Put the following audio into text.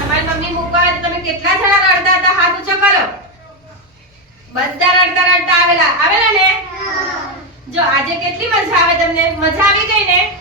તમારી મમ્મી મૂકવા તમે કેટલા જણા રડતા હતા? હાથ ઊંચો કરો. બધા રડતા રડતા આવેલા. આવેલા ને? જો આજે કેટલી મજા આવે તમને? મજા આવી ગઈ ને?